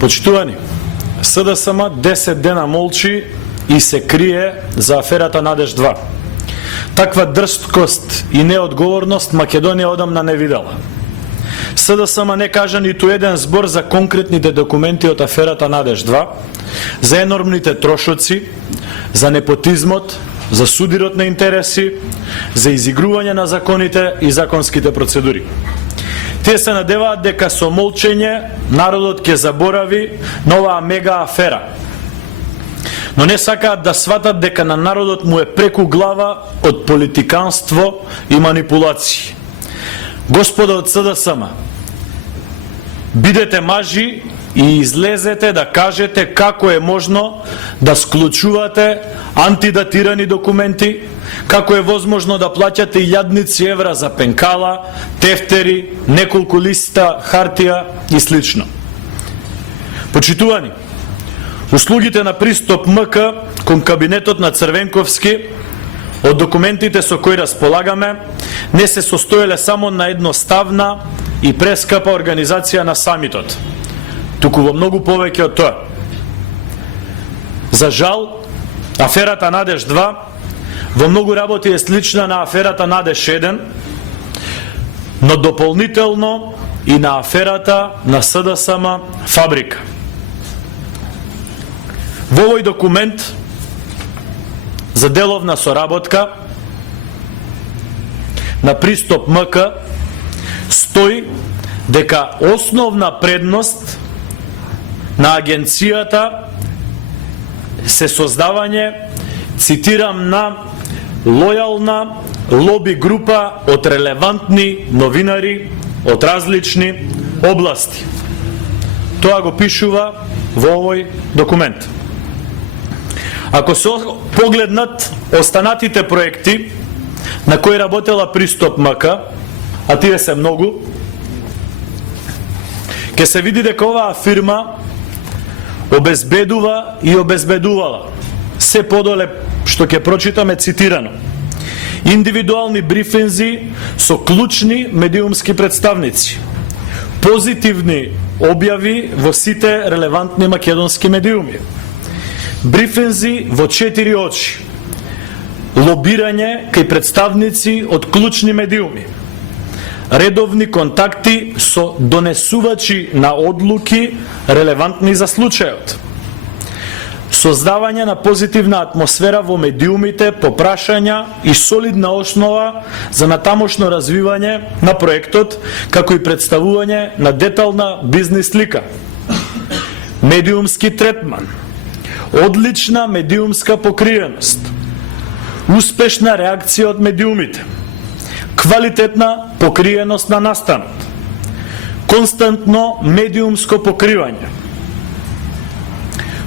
Почитувани, СДСМ 10 дена молчи и се крие за аферата Надеж 2. Таква дрсткост и неодговорност Македонија одамна не видела. СДСМ не кажа ниту еден збор за конкретните документи од аферата Надеж 2, за енормните трошоци, за непотизмот, за судирот на интереси, за изигрување на законите и законските процедури. Тие се надеваат дека со молчење народот ќе заборави на оваа мега афера. Но не сакаат да сватат дека на народот му е преку глава од политиканство и манипулации. Господа од СДСМ, бидете мажи и излезете да кажете како е можно да склучувате антидатирани документи, како е возможно да плаќате илјадници евра за пенкала, тефтери, неколку листа хартија и слично. Почитувани, услугите на Пристап МК кон кабинетот на Црвенковски од документите со кои располагаме не се состоеле само на едноставна и прескапа организација на самитот, туку во многу повеќе од тоа. За жал, аферата Надеж 2 во многу работи е слична на аферата Надеж 1, но дополнително и на аферата на СДСМ Фабрика. Во овој документ за деловна соработка на Пристап МК стои дека основна предност на агенцијата се создавање, цитирам, на лојална лоби група од релевантни новинари од различни области. Тоа го пишува во овој документ. Ако се погледнат останатите проекти на кои работела Пристап МК, а тие се многу, ќе се види дека оваа фирма обезбедува и обезбедувала се подоле што ќе прочитаме цитирано: индивидуални брифинзи со клучни медиумски представници, позитивни објави во сите релевантни македонски медиуми, брифинзи во 4 очи, лобирање кај представници од клучни медиуми, редовни контакти со донесувачи на одлуки релевантни за случајот, создавање на позитивна атмосфера во медиумите по прашања и солидна основа за натамошно развивање на проектот, како и представување на детална бизнис слика, медиумски третман, одлична медиумска покриеност, успешна реакција од медиумите, квалитетна покриеност на настанот, константно медиумско покривање,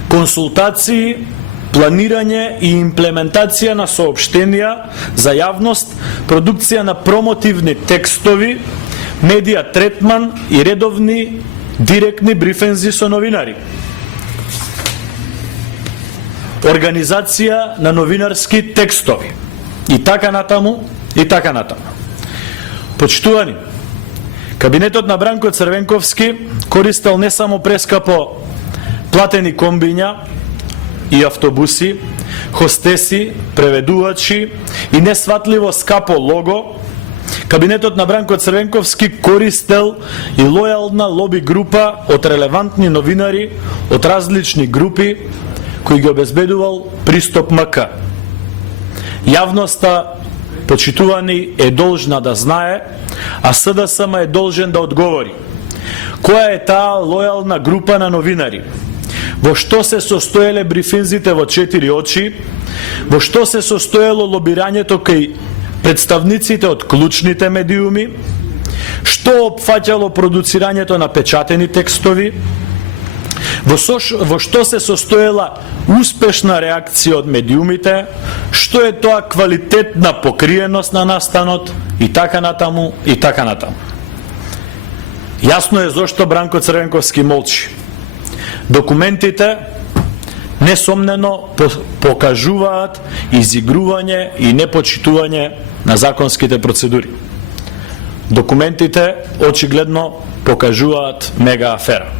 консултации, планирање и имплементација на соопштенија за јавност, продукција на промотивни текстови, медија третман и редовни директни брифинзи со новинари, организација на новинарски текстови и така натаму, и така натаму. Почитувани, кабинетот на Бранко Црвенковски користел не само прескапо платени комбиња и автобуси, хостеси, преведувачи и несватливо скапо лого, кабинетот на Бранко Црвенковски користел и лојална лоби група од релевантни новинари од различни групи кои ги обезбедувал Пристап МК. Јавноста, почитувани, е должна да знае, а СДСМ е должен да одговори. Која е таа лојална група на новинари? Во што се состоеле брифинзите во 4 очи? Во што се состоело лобирањето кај представниците од клучните медиуми? Што опфаќало продуцирањето на печатени текстови? Во што се состоела успешна реакција од медиумите? Што е тоа квалитетна покриеност на настанот? И така натаму, и така натаму. Јасно е зошто Бранко Црвенковски молчи. Документите несомнено покажуваат изигрување и непочитување на законските процедури. Документите очигледно покажуваат мега афера.